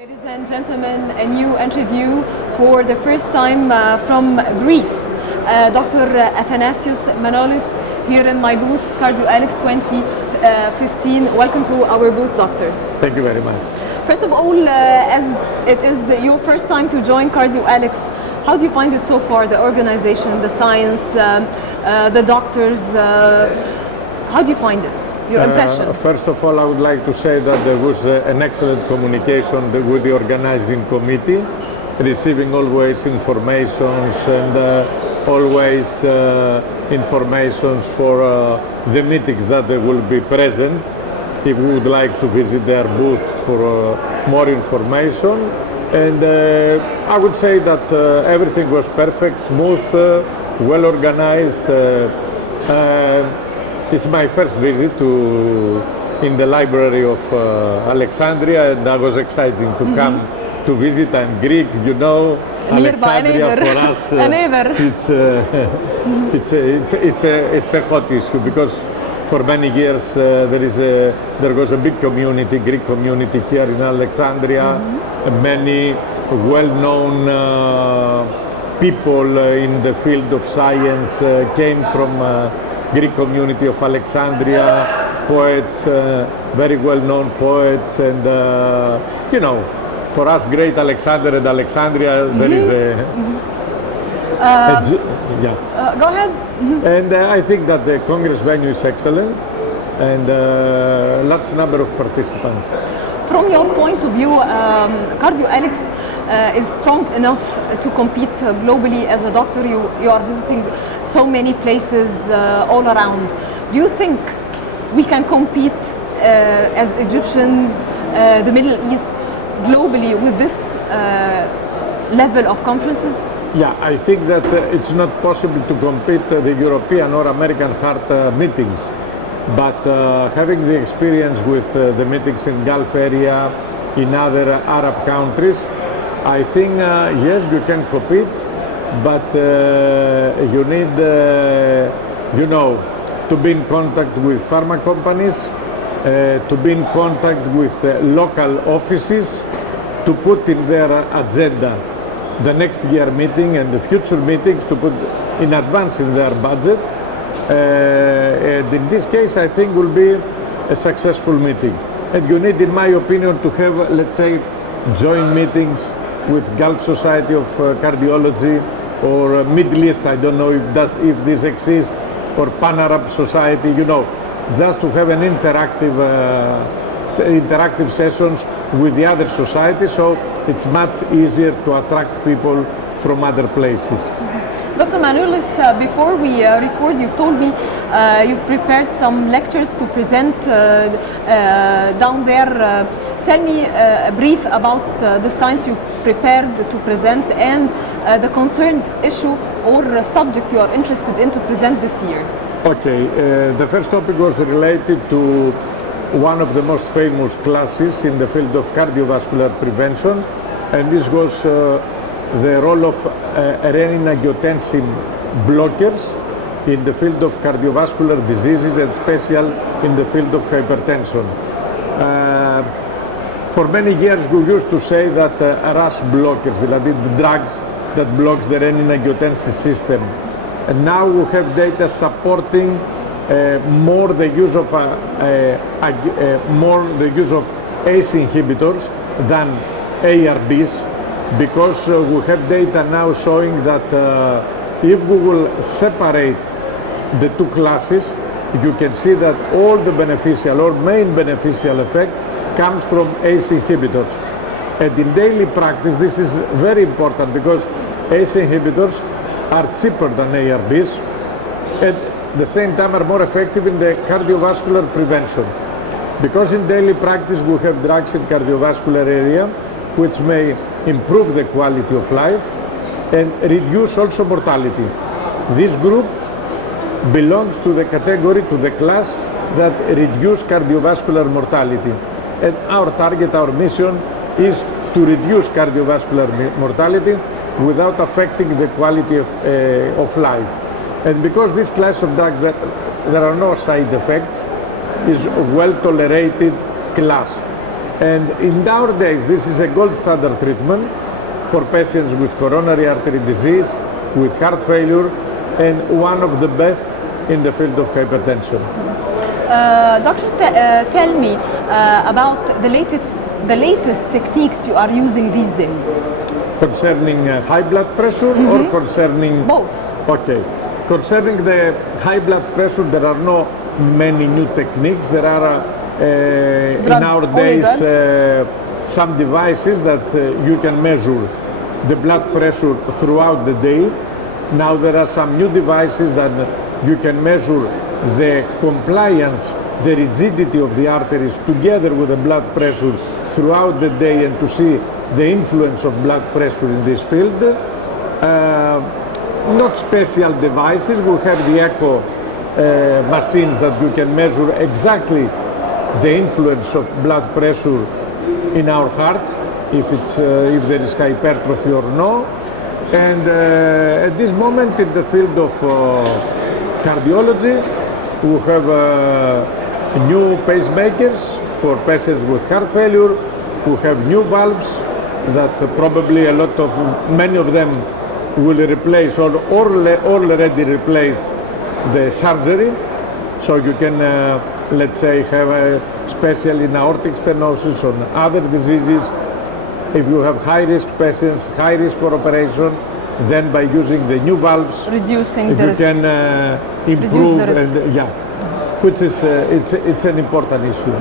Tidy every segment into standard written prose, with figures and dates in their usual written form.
Ladies and gentlemen, a new interview for the first time from Greece. Dr. Athanasios Manolis here in my booth, CardioAlex 2015. Welcome to our booth, doctor. Thank you very much. First of all, as it is your first time to join CardioAlex, how do you find it so far, the organization, the science, the doctors? How do you find it? Your impression? First of all, I would like to say that there was an excellent communication with the organizing committee, receiving always informations and always informations for the meetings that they will be present. If we would like to visit their booth for more information. And I would say that everything was perfect, smooth, well organized. It's my first visit in the library of Alexandria, and I was excited to come to visit. I'm Greek, you know. Alexandria for us, it's a hot issue because for many years there was a big community, Greek community here in Alexandria. Many well-known people in the field of science came from Greek community of Alexandria, poets, very well-known poets, and you know, for us great Alexander and Alexandria, there is go ahead. And I think that the Congress venue is excellent, and lots number of participants. From your point of view, CardioAlex is strong enough to compete globally. As a doctor, you are visiting so many places all around. Do you think we can compete as Egyptians, the Middle East, globally with this level of conferences? Yeah, I think that it's not possible to compete the European or American heart meetings. But having the experience with the meetings in Gulf area, in other Arab countries, I think yes, you can compete, but you need, you know, to be in contact with pharma companies, to be in contact with local offices, to put in their agenda the next year meeting and the future meetings, to put in advance in their budget. And in this case, I think will be a successful meeting. And you need, in my opinion, to have, let's say, joint meetings with Gulf Society of Cardiology or Middle East. I don't know if this exists, or Pan-Arab Society. You know, just to have an interactive sessions with the other societies, so it's much easier to attract people from other places. Dr. Manolis, before we record, you've told me you've prepared some lectures to present down there. Tell me a brief about the science you prepared to present and the concerned issue or subject you are interested in to present this year. Okay, the first topic was related to one of the most famous classes in the field of cardiovascular prevention, and this was the role of renin-angiotensin blockers in the field of cardiovascular diseases, and especially in the field of hypertension. For many years we used to say that RAS blockers, the drugs that blocks the renin-angiotensin system, and now we have data supporting more the use of ACE inhibitors than ARBs, because we have data now showing that if we will separate the two classes, you can see that all the beneficial or main beneficial effect comes from ACE inhibitors. And in daily practice, this is very important because ACE inhibitors are cheaper than ARBs, and at the same time are more effective in the cardiovascular prevention. Because in daily practice we have drugs in cardiovascular area which may improve the quality of life and reduce also mortality. This group belongs to the category, to the class that reduce cardiovascular mortality. And our target, our mission is to reduce cardiovascular mortality without affecting the quality of life. And because this class of drugs, there are no side effects, is well tolerated class. And in nowadays, this is a gold standard treatment for patients with coronary artery disease, with heart failure, and one of the best in the field of hypertension. Doctor, tell me about the latest techniques you are using these days. Concerning high blood pressure or concerning... Both. Okay. Concerning the high blood pressure, there are no many new techniques. There are nowadays some devices that you can measure the blood pressure throughout the day. Now there are some new devices that you can measure the compliance, the rigidity of the arteries together with the blood pressure throughout the day, and to see the influence of blood pressure in this field. Not special devices. We have the echo machines that you can measure exactly the influence of blood pressure in our heart, if there is hypertrophy or no. And at this moment in the field of cardiology, we have new pacemakers for patients with heart failure. We have new valves that probably many of them will replace or already replaced the surgery. So you can, let's say, have especially in aortic stenosis or other diseases. If you have high-risk patients, high risk for operation, then by using the new valves, reducing the risk. You can improve, the risk. Which is it's an important issue.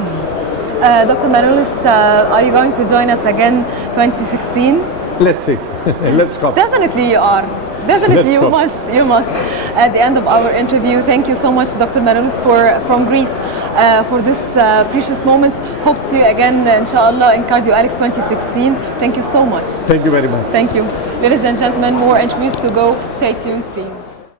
Dr. Maroulis, are you going to join us again 2016? Let's see. Let's hope. Definitely you are. Definitely you must. You must. At the end of our interview, thank you so much, Dr. Maroulis, from Greece, for this precious moments. Hope to see you again, inshallah, in CardioAlex 2016. Thank you so much. Thank you very much. Thank you. Ladies and gentlemen, more interviews to go. Stay tuned, please.